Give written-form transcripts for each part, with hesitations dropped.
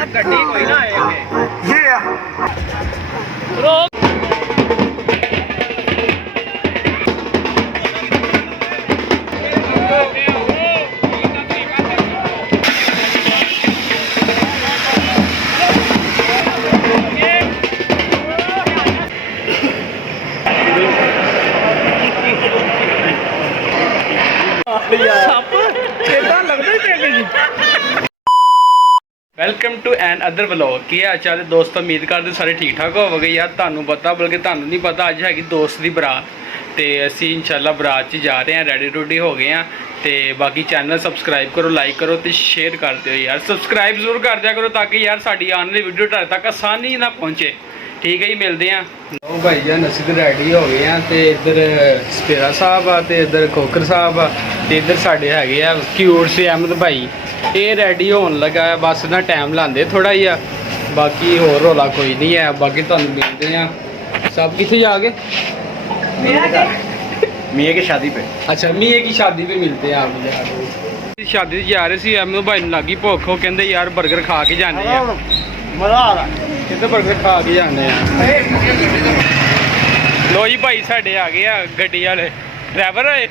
ਗੱਡੀ ਕੋਈ ਨਾ ਆਏ ਅੱਗੇ ਰੋਕ ਸੱਪ ਕਿੱਦਾਂ ਲੱਗਦਾ ਜੀ। Welcome to another vlog. ਕੀ ਹਾਲ ਚਾਲ ਦੋਸਤੋ, ਉਮੀਦ ਕਰਦੇ ਸਾਰੇ ਠੀਕ ਠਾਕ ਹੋਵੋਗੇ। ਯਾਰ ਤੁਹਾਨੂੰ ਪਤਾ, ਬਲਕਿ ਤੁਹਾਨੂੰ ਨਹੀਂ ਪਤਾ, ਅੱਜ ਹੈਗੀ ਦੋਸਤ ਦੀ ਬਰਾਤ ਤੇ ਅਸੀਂ ਇਨਸ਼ਾਅੱਲਾ ਬਰਾਤ 'ਚ ਜਾ ਰਹੇ ਹਾਂ। ਰੈਡੀ ਰੂਡੀ ਹੋ ਗਏ ਹਾਂ ਤੇ ਬਾਕੀ ਚੈਨਲ ਸਬਸਕ੍ਰਾਈਬ ਕਰੋ, ਲਾਈਕ ਕਰੋ ਤੇ ਸ਼ੇਅਰ ਕਰ ਦਿਓ। ਯਾਰ ਸਬਸਕ੍ਰਾਈਬ ਜ਼ਰੂਰ ਕਰ ਦਿਆ ਕਰੋ ਤਾਂ ਕਿ ਯਾਰ ਸਾਡੀ ਆਉਣ ਵਾਲੀ ਵੀਡੀਓ ਤੁਹਾਡੇ ਤੱਕ ਆਸਾਨੀ ਨਾਲ ਪਹੁੰਚੇ। ਠੀਕ ਹੈ ਜੀ, ਮਿਲਦੇ ਹਾਂ। ਲੋ ਭਾਈ ਜਾਨ ਅਸੀਂ ਤਾਂ ਰੈਡੀ ਹੋ ਗਏ ਹਾਂ ਤੇ ਇੱਧਰ ਸਪੇਰਾ ਸਾਹਿਬ ਆ ਤੇ ਇੱਧਰ ਖੋਖਰ ਸਾਹਿਬ ਆ ਤੇ ਇੱਧਰ ਸਾਡੇ ਹੈਗੇ ਆ ਕਿਊਟ ਸੇ ਅਹਿਮਦ ਭਾਈ। ਇਹ ਰੈਡੀ ਹੋਣ ਲੱਗਾ ਆ, ਬਸ ਨਾ ਟਾਈਮ ਲਾਉਂਦੇ ਥੋੜਾ ਜਿਹਾ, ਬਾਕੀ ਹੋਰ ਰੌਲਾ ਕੋਈ ਨਹੀਂ ਹੈ। ਬਾਕੀ ਤੁਹਾਨੂੰ ਮਿਲਦੇ ਆ। सब किथे जाओगे? मियाँ की शादी पे। अच्छा, मियाँ की शादी पे मिलते हैं आप। शादी जा रहे थे अहमद भाई लगी भुख, वो कहते यार बर्गर खा के जाने मजा आ रहा कहते बर्गर खा के जाने। लो जी भाई साढ़े आ गए गड्डी वाले ड्राइवर होए।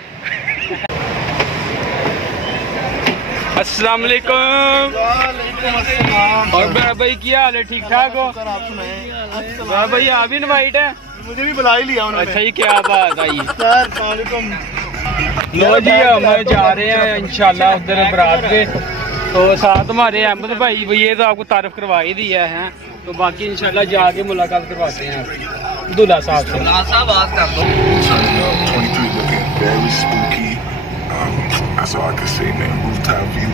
अस्सलाम वालेकुम। और बड़ा भाई क्या हाल है? ठीक ठाक हो? बड़ा भाई आप भी इनवाइट है? मुझे भी बुला ही लिया उन्होंने। अच्छा जी, क्या बात आई। सर लो जी हम जा रहे हैं इंशाल्लाह उधर बरात पे, तो साथ हमारे अहमद भाई, ये तो आपको तारीफ करवा ही दिया है, तो बाकी इंशाल्लाह जाके मुलाकात करवाते हैं दूल्हा साहब से। That's all I can say, man. Rooftop view.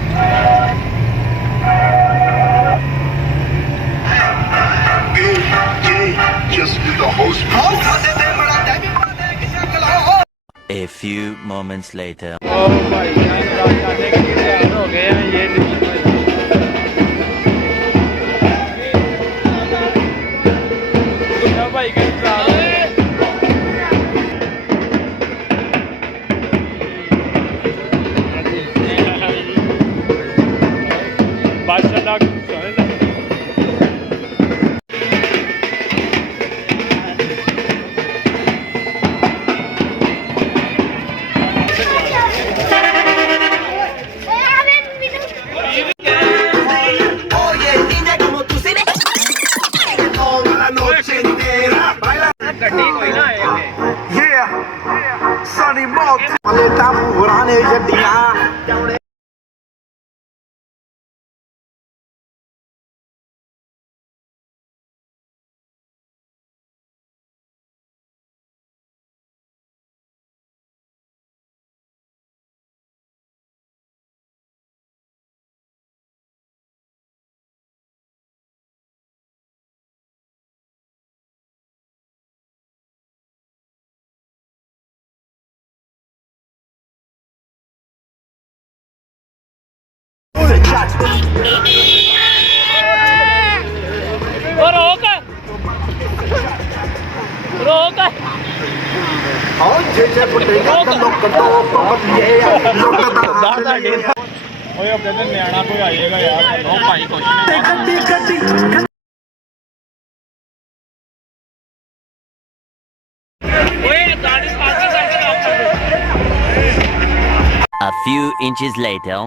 Just be the host. A few moments later. Oh my God, हो गए हैं ये दूल्हा भाई के रोक न्याणा कोई आएगा यार, भाई कुछ A few inches later.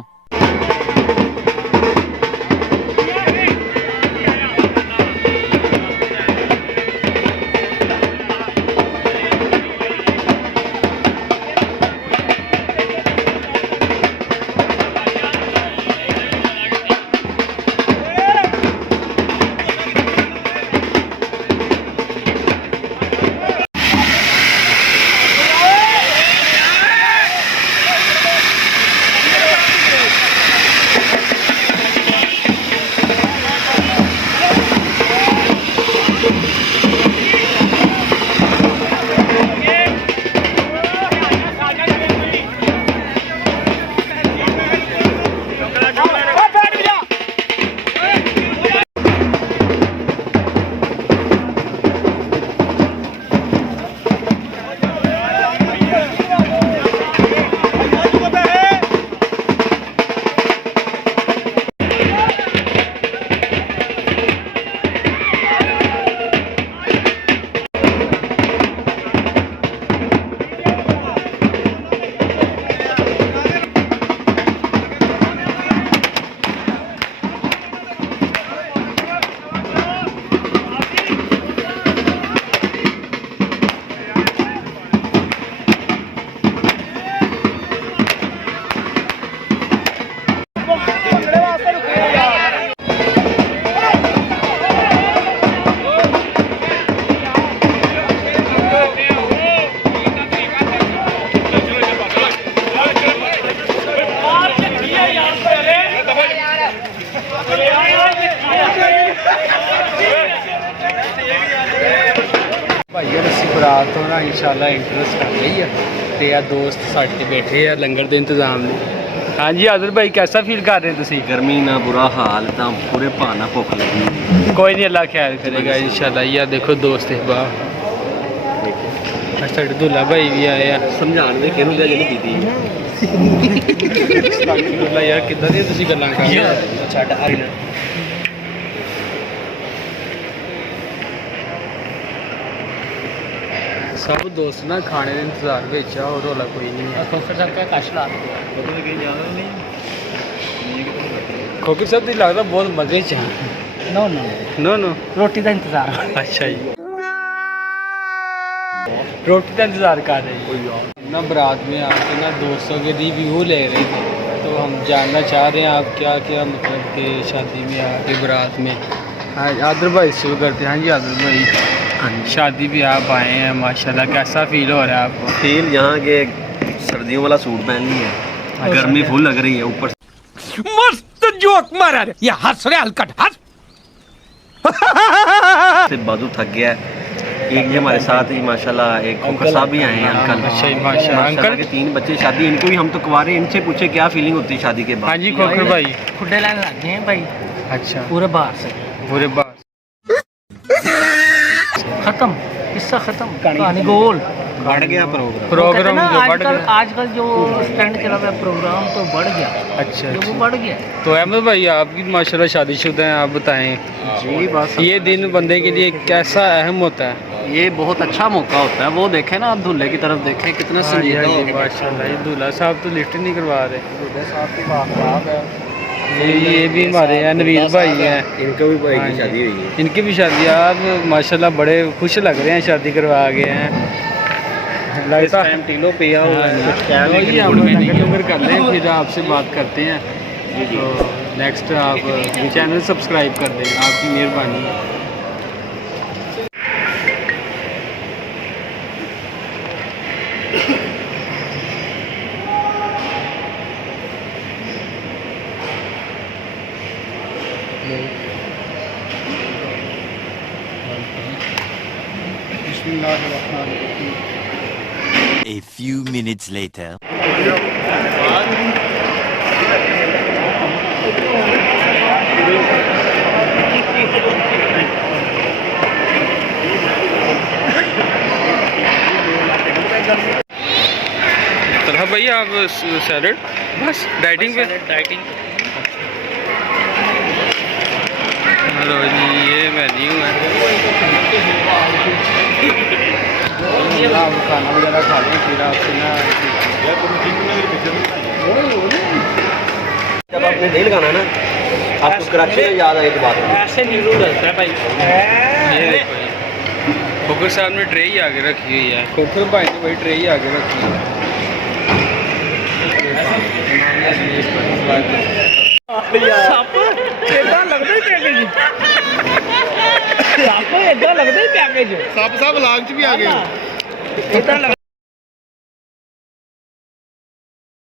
ਬਰਾਤ ਤੋਂ ਨਾ ਇਨਸ਼ਾਅੱਲਾ ਇੰਟਰਸ ਕਰ ਲਈ ਆ ਤੇ ਆ ਦੋਸਤ ਸਾਡੇ ਬੈਠੇ ਆ ਲੰਗਰ ਦੇ ਇੰਤਜ਼ਾਮ ਲਈ। ਹਾਂਜੀ ਆਦਰ ਭਾਈ कैसा फील कर रहे हैं ਤੁਸੀਂ? गर्मी ना बुरा हाल तो पूरे भाना भुख लगी। कोई नहीं अल्लाह ख्याल करेगा इंशाल्लाह। यार देखो दोस्त इकबाल ਸਾਡੇ ਦੁੱਲਾ ਭਾਈ ਵੀ ਆਏ ਆ समझाने में किहनू लिया जी पीती ਦੁੱਲਾ ਯਾਰ ਕਿੱਦਾਂ ਦੀਆਂ ਤੁਸੀਂ ਗੱਲਾਂ ਕਰ ਰਹੇ ਹੋ? छड़ आ गया ਸਭ ਦੋਸਤ ਨਾ ਖਾਣੇ ਦੇ ਇੰਤਜ਼ਾਰ ਵਿੱਚ ਆ ਹੋਰ ਰੌਲਾ ਕੋਈ ਨਹੀਂ ਹੈ। खोखर सर का कश ला ਖੋਕਰ ਸਾਹਿਬ ਦੀ ਲੱਗਦਾ ਬਹੁਤ ਮਜ਼ੇ ਚ ਆ। नो नो ਨੋ ਨੋ रोटी का इंतजार अच्छा जी रोटी का इंतज़ार कर रहे हैं ना। बारात में आके ना दोस्तों के रिव्यू ले रहे थे तो हम जानना चाह रहे हैं आप क्या क्या मतलब कि शादी में आके बारात में। हाँ आदर भाई शुरू करते हैं। हाँ जी आदर भाई शादी भी आप आए हैं माशाल्लाह, कैसा फील हो रहा है आपको? फील यहाँ के सर्दियों वाला सूट पहन ली है, गर्मी फुल लग रही है ऊपर मस्त जोक मारा रे ये हंस रहे हलकट हंस से बाजू थक गया है। एक ये हमारे साथ ही माशाल्लाह एक खोखर साहब भी आए हैं अंकल। अच्छा जी माशाल्लाह। अंकल के 3 बच्चे शादी, इनको भी हम तो कुंवारे, इनसे पूछे क्या फीलिंग होती है शादी के बाद। हाँ जी खोखर भाई। खुडे लाइन लग गए हैं भाई अच्छा पूरे बाहर से। पूरे बात खत्म किस्सा खत्म कहानी गोल बढ़ गया प्रोग्राम प्रोग्राम जो बढ़ आजकल गया। आजकल जो स्टैंड चला हुआ है प्रोग्राम तो बढ़ गया अच्छा जो वो अच्छा। बढ़ गया। तो अहमद भाई आपकी माशाल्लाह शादीशुदा हैं, आप बताएं जी बस ये दिन बंदे के लिए कैसा अहम होता है? ये बहुत अच्छा मौका होता है। वो देखें ना आप दूल्हे की तरफ देखें कितना हाँ जी, संजीदा हाँ हो जी, गया। माशाल्लाह ये दूल्हा साहब तो लिफ्ट नहीं करवा रहे। दूल्हे साहब की बात खराब है। ये भी हमारे हैं नवील भाई हैं, इनको भी भाई हाँ की जी। शादी हुई है। इनकी भी शादी यार माशाल्लाह बड़े खुश लग रहे हैं, शादी करवा गए हैं लगता है। टीलो पिया हुआ है, कुछ क्या तो ये हम लंगर कर लें फिर आपसे बात करते हैं। तो नेक्स्ट आप चैनल सब्सक्राइब कर दें, आपकी मेहरबानी। A few minutes later. तरह भैया आप सैलड बस डाइटिंग पे डाइटिंग हेलो जी ये मेन्यू है। आप खाना वगैरह खा लें फिर आपसे ना जब आपने नहीं लगाना ना आपको कराची में याद आई तो बात ऐसे नीरू डलता है भाई। ये देखो ये खोखर साहब ने ट्रे ही आगे रखी हुई है। खोखर भाई ने वही ट्रे ही आगे रखी है। सप इतना लगता ही पैकेज सप इतना लगता ही पैकेज सब लाग च भी आ गए। इतना